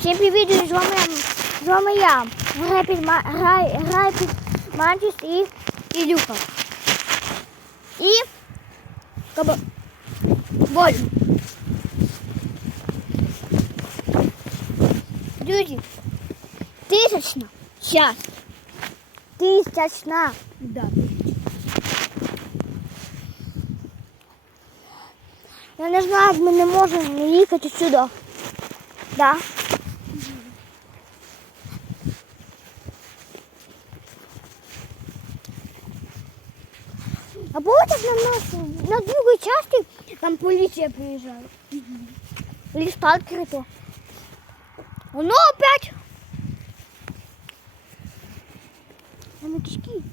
Всім привіт, з вами, з вами я. Грає під, грає, грає під Манчес і Ілюха. І Каба... Воль. Друзі, тисячна. Щас. Тисячна. Да. Я не знаю, ми не можемо їхати сюди. Да? нас на другій часті там поліція приїжджає. Или сталкери то. Воно опять. Там якийсь кіт.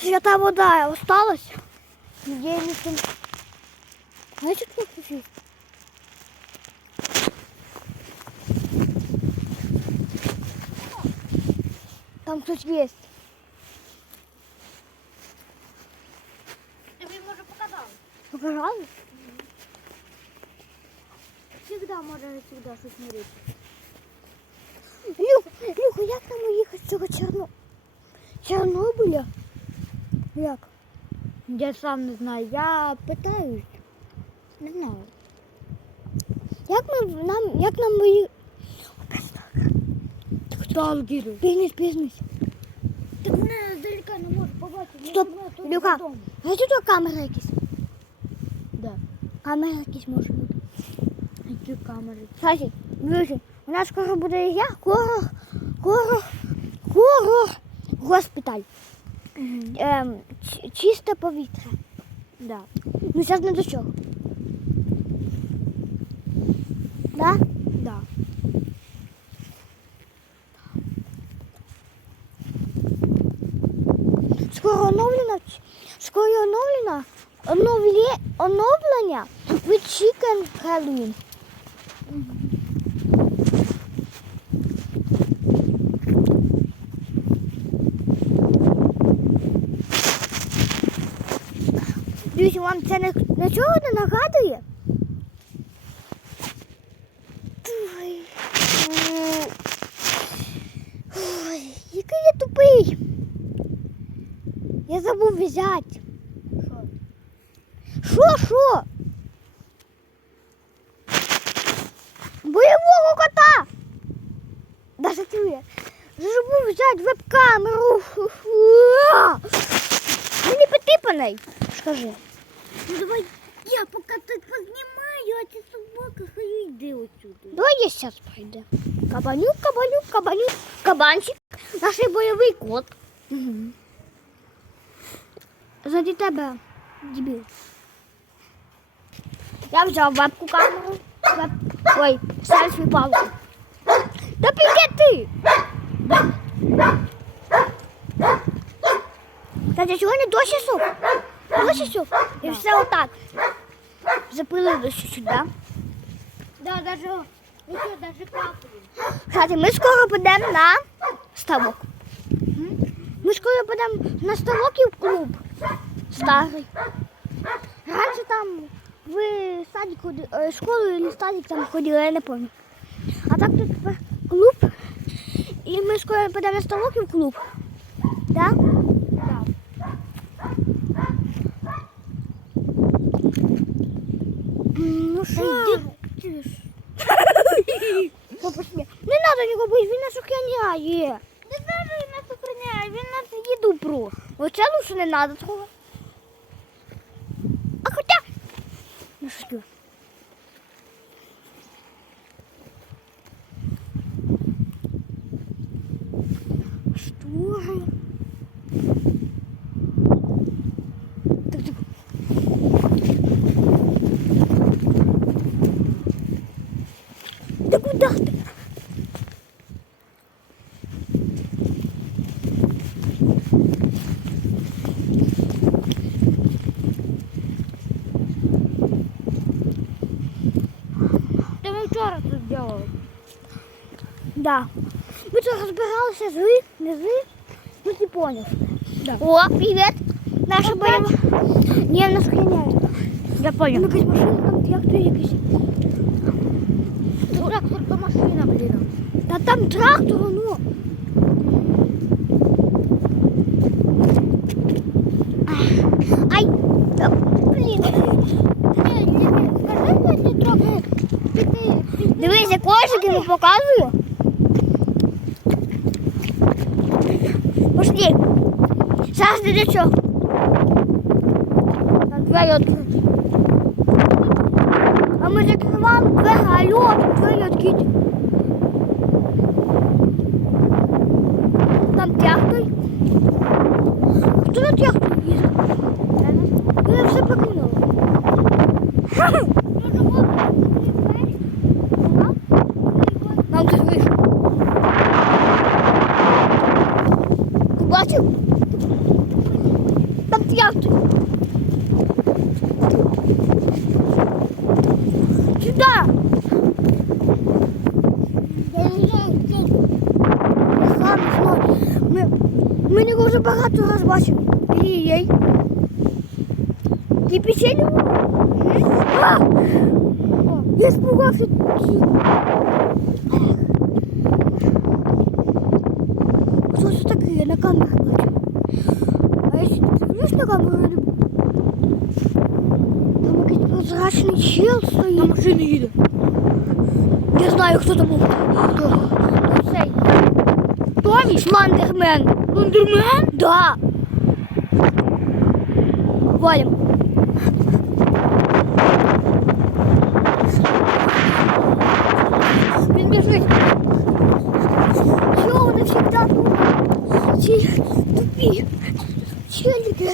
Свята вода осталась. Где они там? Знаете, кто тут есть? Там кто-то есть. Всегда щось мірити. Люк, Люка, як нам уїхати з цього Чорно... Чорнобиля? Як? Я сам не знаю. Я питаюсь. Не знаю. Як ми нам, як нам? Сталкери. Пізнись, пізнись. Так мене здалека не можу побачити. Стоп, Люка. Знаєте, тут камера якісь? Да. Камера якісь може бути. Які камери? Кстати, друзі, у нас скоро буде я, корох, корох, корох, госпіталь. Ем, ч- чисте повітря. Да. Ну, зараз не до чого. Да? Да. Скоро оновлено, скоро оновлено, оновлє, оновлення від Chicken Halloween. Друзі, вам це не, нічого не нагадує? Ой, ой, який я тупий. Я забув взяти. Що? Що, що? Бойового кота! Даже чує. Забув взяти веб-камеру. Мені потипаний. Скажи. Ну давай я поки тут познімаю, а ця собака хай йде отсюди. Давай я зараз прийде. Кабанюк, кабанюк, кабанюк. Кабанчик. Наш бойовий кот. Угу. Заді тебе, дебіл. Я взяв вебку камеру. Веб... Ой, селфі палку. Та піде ти. Кстати, сьогодні дощ ішов. Дощ ішов. І все отак. Запилили чуть-чуть, да? Да, даже, ну що, даже капли. Кстати, ми скоро підемо на ставок. Ми скоро підемо на ставок і в клуб. Старий. Раніше там в садик ходи- е, школу і садик там ходили, я не пам'ятаю. А так тут клуб. І ми скоро підемо на ставок і в клуб. Да. Ну що? Папа, Не треба його бити, він нас охраняє. Не знаю, він нас охраняє, він нас їду про. Оце лучше не треба такого. А хоча... Ну що таке? Что же? Так, так. Да куда ты? Ти ми вчора тут зробили. Да. Ми тут розбиралися зли, не зли. Ну ти поняв. Да. О, привіт. Наша бойова. Ні, нас охороняють. Я Там понял. якась машина, там як то якийсь. Трактор до машини. там трактор, ну. Ай, та, блін. Ні, ні, скажи мені трохи піти. Дивись, я кошик йому показую. Пошли. Чого? На двері відкриті. А ми закриваємо двері, алло, двері відкриті. Там трактор. Хто на трактор їздить? Я все покинула. Нам тут вийшов. Ти бачив? Там трактор. Сюда. Я не знаю, де Я сам не знаю. Ми, ми його вже багато раз бачили. Ей-ей. Ти печенье? А! Спугався. Хто це такий? Я на камеру бачу. А якщо не дивлюсь на камеру. Там якийсь прозрачний чел стоїть. На машині їде. Я знаю, хто там був. Хто? Цей? Томі? Сландермен. Сландермен? Да. Валим. Він біжить. Чого вони всегда тут? Ці тупі. Челіки.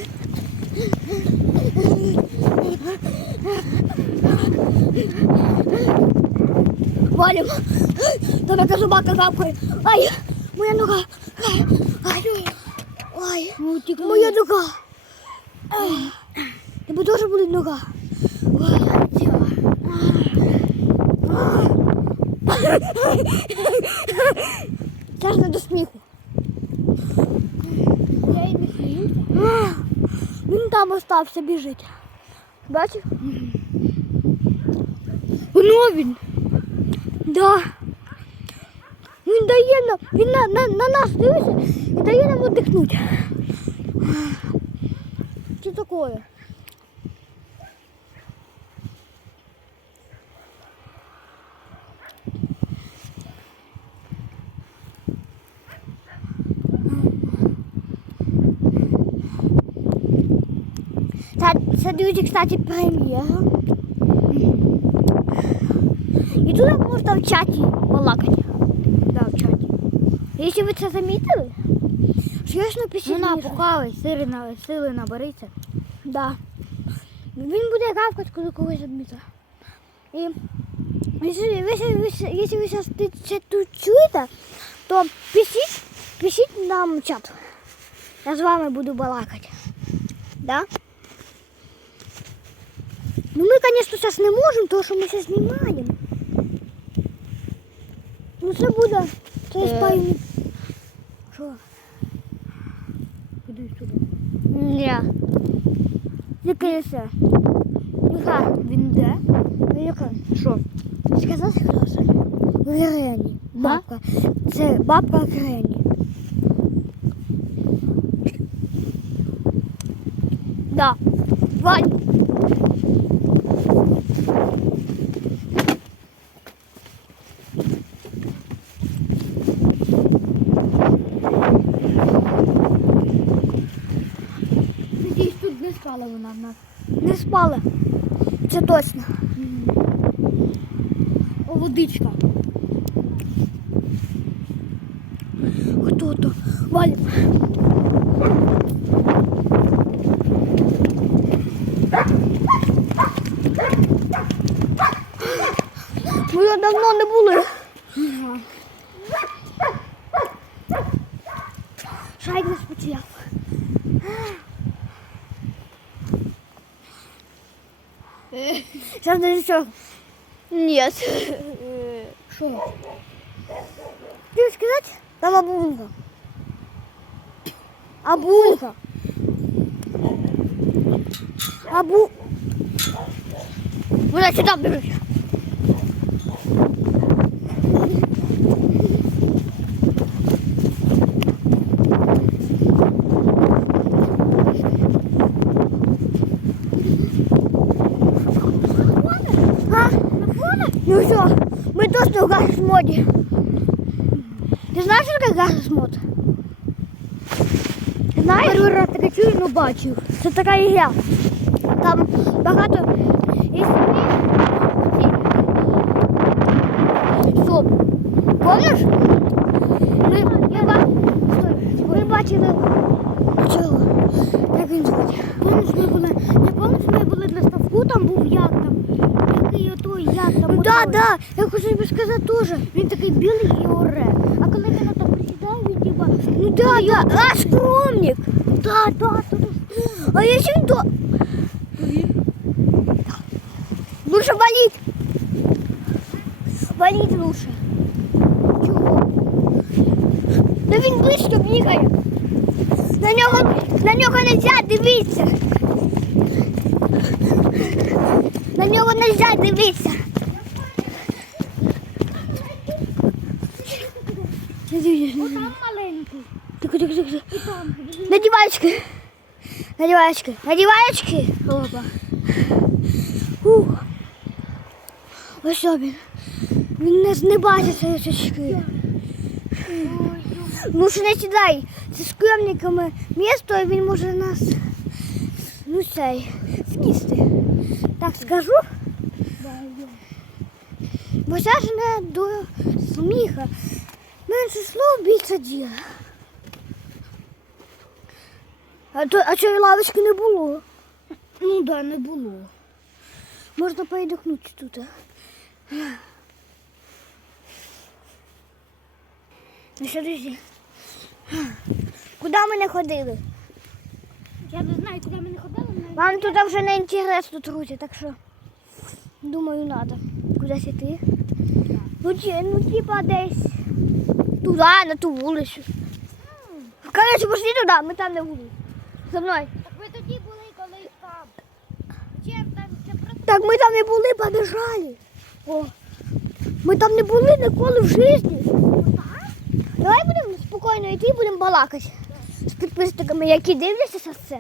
Там яка собака гавкає. Ай, моя нога. Ай, ай, ай. Моя нога. Ай. Тебе теж болить нога. Ой, Зараз не до сміху. я і не сміюся. Він там остався біжить. Бачив? Воно він. Да. Він дає нам, він на, на, на нас дивиться і дає нам віддихнути. Що таке? Це, це друзі, кстати, прем'єра. І тут можна в чаті балакати. Да, в чаті. Якщо ви це замітили, звісно, пишіть. Ну на, мені. пухали, сили, на, сили наберися. Да. Він буде гавкати, коли когось обмітає. І якщо ви, якщо, якщо ви зараз це тут чуєте, то пишіть, пишіть нам в чат. Я з вами буду балакати. Да? Ну ми, звісно, зараз не можемо, тому що ми зараз знімаємо. Це буде через Е. пару. Що? Куди сюди? Ні. Це? Яка? Він де? Яка? Що? Хто це? Грені. Бабка. Це бабка Грені. Да. Вань. Надіюсь, тут не спала вона в нас. Не спали. Це точно. О, водичка. Хто то? Валь. Ми давно не були. Сейчас даже что? Нет. Що? Ты сказать? Там обулка. Обулка. Абу... Вона сюда бежит. в гараж моді. Ти знаєш, що таке гараж мод? Знаєш? Перший раз таке чую, ну бачив. Це така ігра. Там багато і собі. Стоп. Помниш? Ми, я, ба- Стой. ми бачили цього. Як він звуть? Помниш, ми як там. Ну, да, отой. да, я хочу тобі сказати теж. Він такий білий і оре. А коли він отак присідає, він типа, Ну да, да, а скромник. да, да, тут А если он то... Лучше валить. Валить лучше. Чого? Да він близько бігає. На нього, на нього нельзя дивитися. На нього нельзя дивитися. Надівачки. Надівачки. Надівачки. Опа. Ух. Ось він. Він нас не бачить сосочки. Ну що не сідай. Це з кремниками місто, і він може нас ну цей з'їсти. Так скажу. Бо ж не до сміха. Менше слов більше діла. А то а цієї лавочки не було. Ну да, не було. Можна передихнути тут. Ну що, друзі? Куди ми не ходили? Я не знаю, куди ми не ходили. але- Вам тут вже не інтересно, друзі, так що думаю, треба кудись йти. Ну, ті- ну типа десь туди, на ту вулицю. Коротше, пошли туди, ми там не були. За мною. Так ви тоді були, коли там. Чим там це просто Так ми там не були, побіжали. О. Ми там не були ніколи в житті. Давай будемо спокійно йти, і будемо балакати з підписниками, які дивляться це.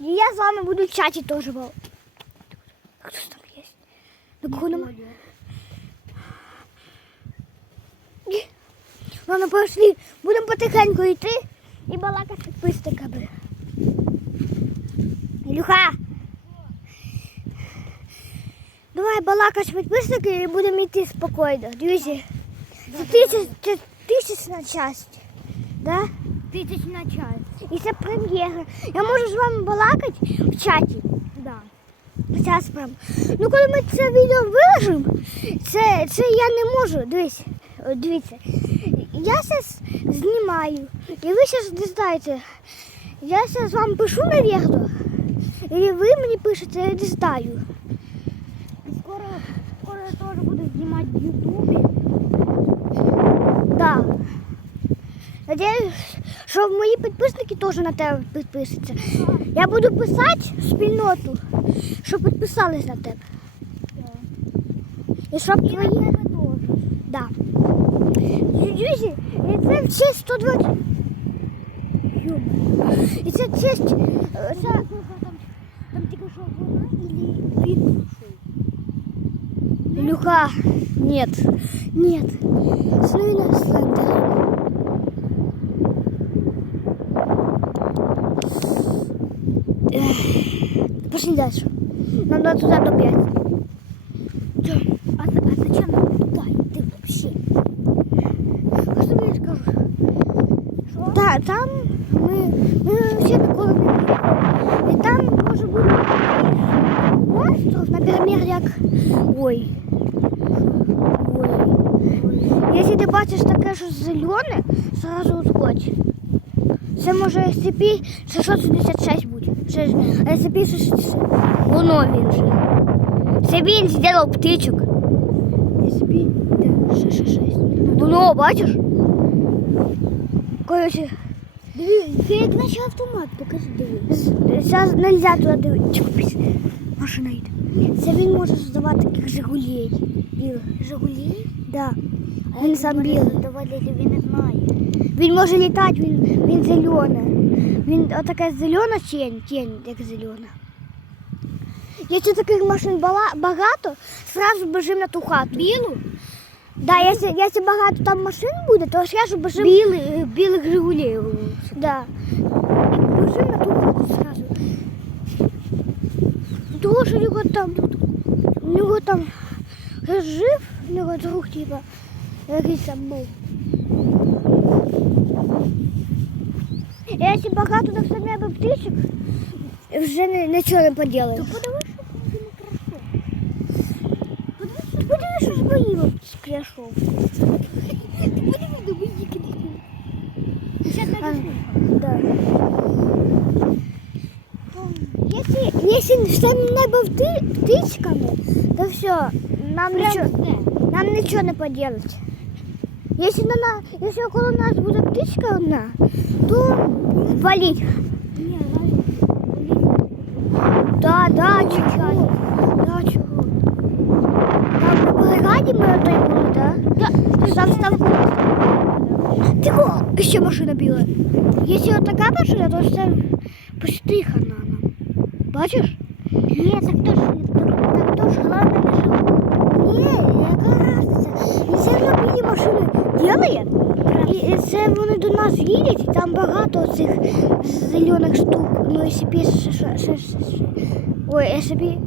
І я з вами буду в чаті теж балакати. Хтось там є? Нікого немає? Ладно, пошли. Будемо потихеньку йти і балакати з підписниками. Ілюха! Давай балакати з підписниками і будемо йти спокійно. Дивіться. Це тисяч, це тисячна часть. Да? тисяч на час. І це прем'єра. Я можу з вами балакати в чаті. Да. Зараз прям. Ну коли ми це відео виложимо, це, це я не можу. Дивись, О, дивіться. Я зараз знімаю. І ви зараз не знаєте. Я зараз вам пишу на відео. І ви мені пишете, я знаю. І скоро, скоро я теж буду знімати в Ютубі. Да. Надіюсь, що мої підписники теж на тебе підписуються. Я буду писати спільноту, щоб підписались на тебе. І щоб І на твої. тебе теж. Да. Друзі, і це в честь 120. І це в честь. Це... Люха. Нет. Нет. Слина слендер. Пошли дальше. Нам надо туда до 5. Може SCP-666 бути. SCP-666. Воно він же. Це він зробив птичок. SCP-666. Воно, бачиш? Короче, Це як наче автомат, покажи, диви. зараз нельзя туди дивитися. Машина йде. Це він може создавати таких жигулей. Білих. Жигулі? Да. Він сам білий. Давай, він не знає. Він може літати, він, він зелений. Він отака зелена тінь, тінь, як зелена. Якщо таких машин багато, зразу біжимо на ту хату. Білу? Да, якщо, якщо багато там машин буде, то ж я ж бежим. Білих, білих Жигулей. Да. І машина тут буде зразу. Того, що його там, у нього там жив, у нього друг, типа, якийсь там був. Якщо багато там все небо птичок, вже не, нічого не поділаєш. То подивись, що там він красиво. Подивись, що збоїло скляшов. Подивись, до виїки. Ще не А. розумію. Да. Если, если все небо вти- птичками, то все, нам Прям нічого, все. нам нічого не поделать. Если, на, на, если около нас буде птичка одна, то валить. Ні, Да, да, чуть-чуть. Да, чого? Там на бригаді ми отой були, да? Да. Став, став. Тихо, ще машина біла. Якщо така машина, то це почти хана нам. Бачиш? Ні, так то ж, так то ж головне не живу. Ні, яка разниця? І це вже білі машини ділає. І, і це вони до нас їдуть, і там багато цих зелених штук. Ну, SCP ще, ще, ще, ще, ще. Ой, SCP.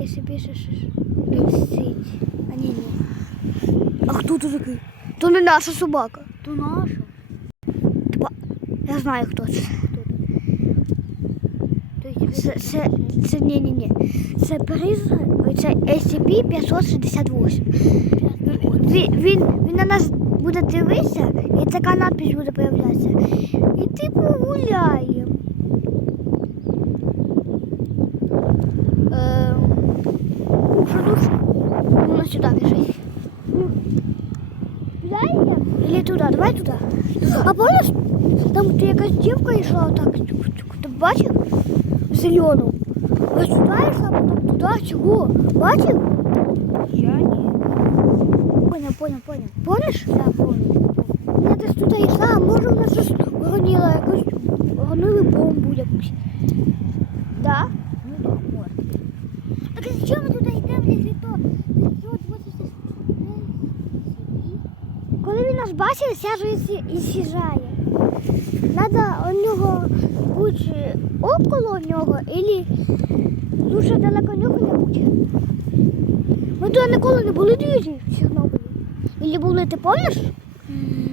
SCP ще, ще, ще. Летить. А ні, ні. А хто тут такий? То не наша собака. То наша. Типа, я знаю, хто це. То есть Це, це, це ні, ні, ні. Це приз, це SCP 568. Він, він, на нас буде дивитися, і така надпись буде появлятися. І типу гуляємо. Ем, Що тут? Ну, сюди біжить. Или туди? Давай туди. А помниш, там ти якась дівка йшла отак. Ти бачив? Зелену. А сюди йшла, потім туди. Чого? Бачив? я ні. Понял, понял, понял. Помниш? Так, понял. Я десь туди йшла, а може вона щось гоніла якусь гонили бомбу якусь. Да? Ну так, може. А що ми туди йдемо, якщо то Коли він нас бачить, сяже і сіжає. Надо у нього бути около нього, або дуже далеко нього не бути. Ми туди ніколи не були друзі в Чорнобилі. Ілі були, ти пам'ятаєш?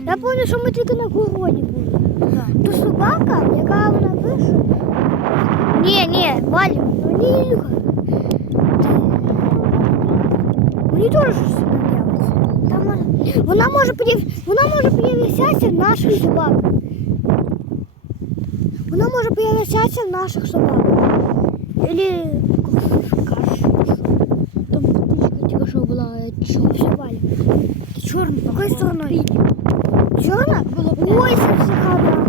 Я пам'ятаю, що ми тільки на городі були. То собака, яка вона пише. Ні, ні, Валя, ну не Ілюха. Мені теж щось не подобається. Там може- вона може появ- вона може появитися в наших собак. Вона може появитися в наших собак. Или там птичка тільки що була чому все Валя. Чорний. Якою стороною? Чорна? Ой, все гарно.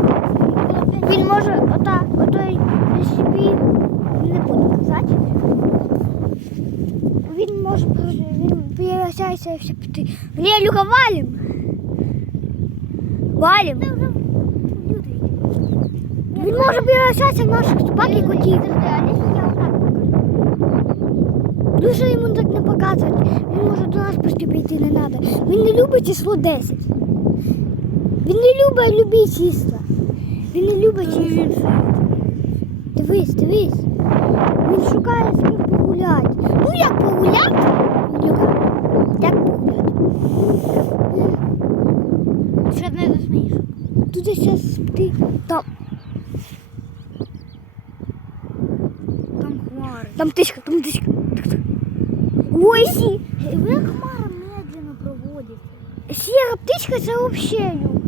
Він може ота, отой собі не казати. Він може він і все піти. Ні, Люка, валим. Валим. Він може появлятися в наших собак і котів. Дуже йому так не показувати. Він може до нас просто прийти не треба. Він не любить число 10. Він не любить любі числа. Він не любить числа. Дивись, дивись. Він шукає з ким погуляти. Ну як погуляти? Як погуляти? Ще не засмієш. Тут зараз ти там, Там хмари. там птичка, там птичка. Ой, сі. Ви хмара медленно проводите. Сіра птичка це взагалі Люка.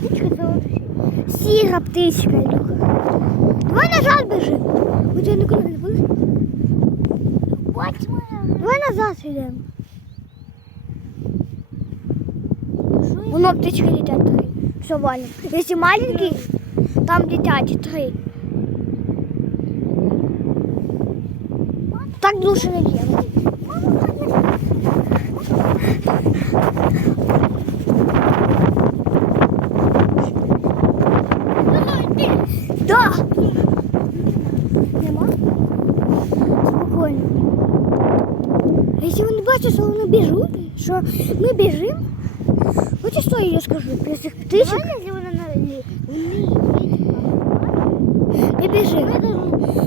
Птичка це взагалі. Сіра птичка, Люка. Давай назад біжи. Ми тебе ніколи не були. Ось моя. Давай назад йдемо. Що я? Воно птички летять три. Все валим. Якщо маленький, там летять три. Так лучше не делать. Да. Нема? Спокійно. Якщо вони бачать, що вони біжуть, що ми біжимо, стой, я скажу, про цих птичок. Давай, если вона на вони Не біжи.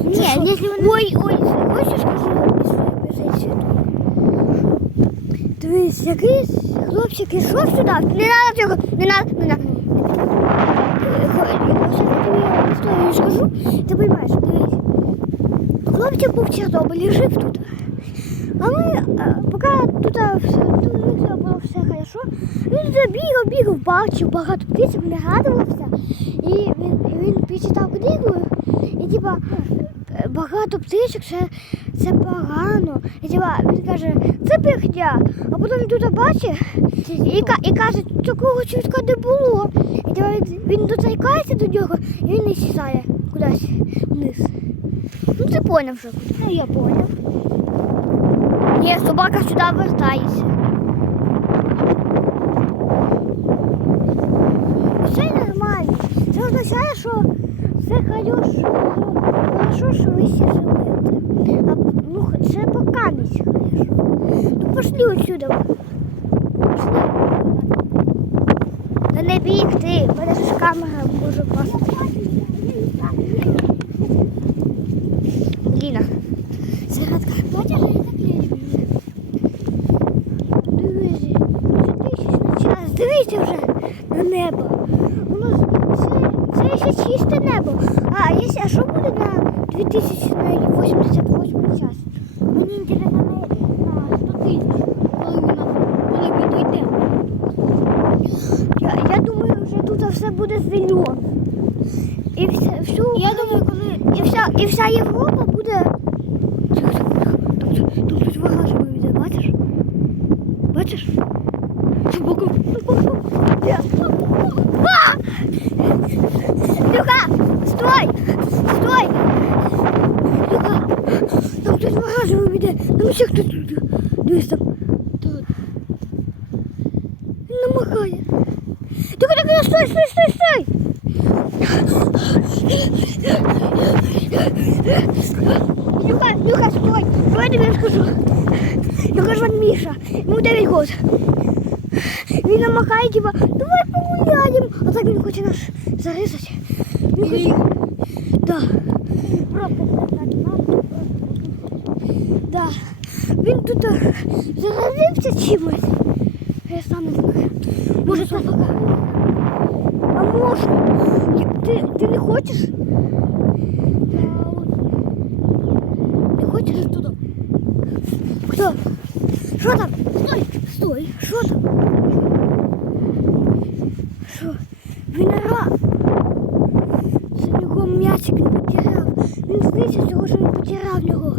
Ні, Що? якщо вона Ой, ой, хочеш скажу історію про цей світ? Дивись, якийсь хлопчик ішов сюди. Не треба цього, не треба, не треба. Я тобі історію скажу, ти розумієш, дивись. Хлопчик був Чорнобилі, жив тут. А ми, е, поки тут е, все, тут все було все хорошо, він тут бігав, бігав, бачив багато не радувався. І він, він прочитав книгу, і типа е, багато птичок це, це погано. І він каже, це брехня. А потім тут бачить і, і каже, такого чутка не було. І він, він доторкається до нього, і він не сідає кудись вниз. Ну ти поняв вже куди. Ну, я понял. Ні, собака сюди вертається. Це нормально. Це означає, що це хорошо, хорошо, що ви всі живете. А, ну, пошли отсюда. Пошли. Та не бігти, мене ж камера може впасти. Ліна. Загадка. Бачиш, я так люблю. Дивись, час. Дивіться вже на небо. Воно це, це ще чисте небо. А, якщо, а що буде на 2088 час? Мені інтересно на, на 100 тисяч, коли вона, коли ми дійдемо. Я, я думаю, вже тут все буде зелено. І все, всю, Я думаю, коли і вся, і вся Європа буде. Тихо, тихо, тихо. Там, хтось- там хтось вага живе йде, бачиш? Бачиш? Собаку. Де? А! Люка! Стой! Стой! Люка! Там хтось вага живе йде. Там ще хтось тут. Дивись там. Тут. Він намагає. Тихо, тихо, стой, стой, стой, стой! Люка, Люка, стой! Давай я тобі розкажу. Ж вон Міша, йому 9 років. Він намахає, типа, давай погуляємо. А так він хоче нас зарізати. Він хоче... Да, просто нам, да. Він тут е, заразився чимось. Я сам не знаю. Може, собака? А може? Я- Ти, ти не хочеш? Не хочеш туди? Хто? Що там? Стой! Стой! Що там? Що? Він рак. Це його м'ячик не потеряв. Він здається, цього що не потеряв його.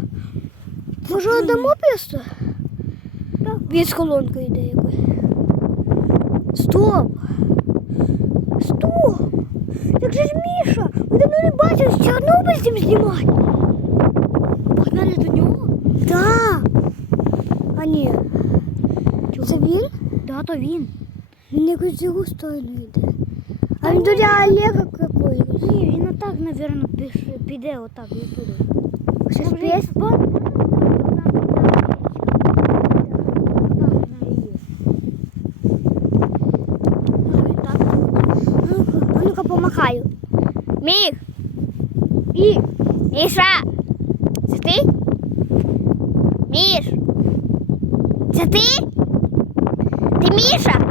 Може, дамо просто? Так. Він з колонкою йде якось. Стоп! Стоп! Так же ж Міша! Ми давно не бачили з чорнобильцем знімати. погнали до нього. Так. А ні. Це він? Да, то він. Він якось його сторону йде. А він до Олега якогось. Ні, він отак, піш- піде отак і туди. Щось Там же п'є? є спот. Ну-ка, а ну-ка помахаю. Міг! І. Міша! Це ти? Міш! Це ти? Ти Міша?